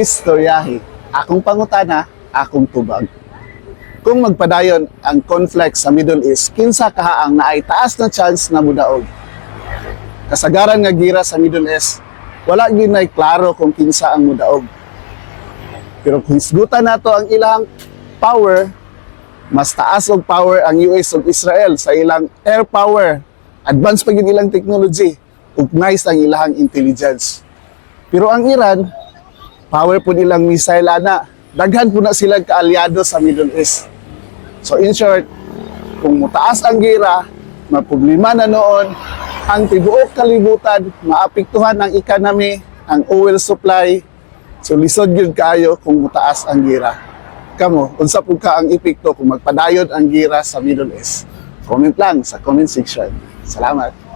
istoryahi. Akong pangutana, akong tubag. Kung magpadayon ang conflict sa Middle East, kinsa kahaang na ay taas na chance na mudaog. Kasagaran nga gira sa Middle East, wala ginay klaro kung kinsa ang mudaog. Pero kung hisgutan nato ang ilang power, mas taas og power ang US ug Israel sa ilang air power. Advance pa gid ilang technology ug nice ang ilang intelligence. Pero ang Iran, power po nilang missile ana. Daghan po na sila kaalyado sa Middle East. So in short, kung mutaas ang gira, maproblema na noon, ang tibuok kalibutan, maapektuhan ang economy, ang oil supply, so lisod yun kayo kung mutaas ang gira. Kamo, unsa po ka ang epekto kung magpadayon ang gira sa Middle East? Comment lang sa comment section. Salamat!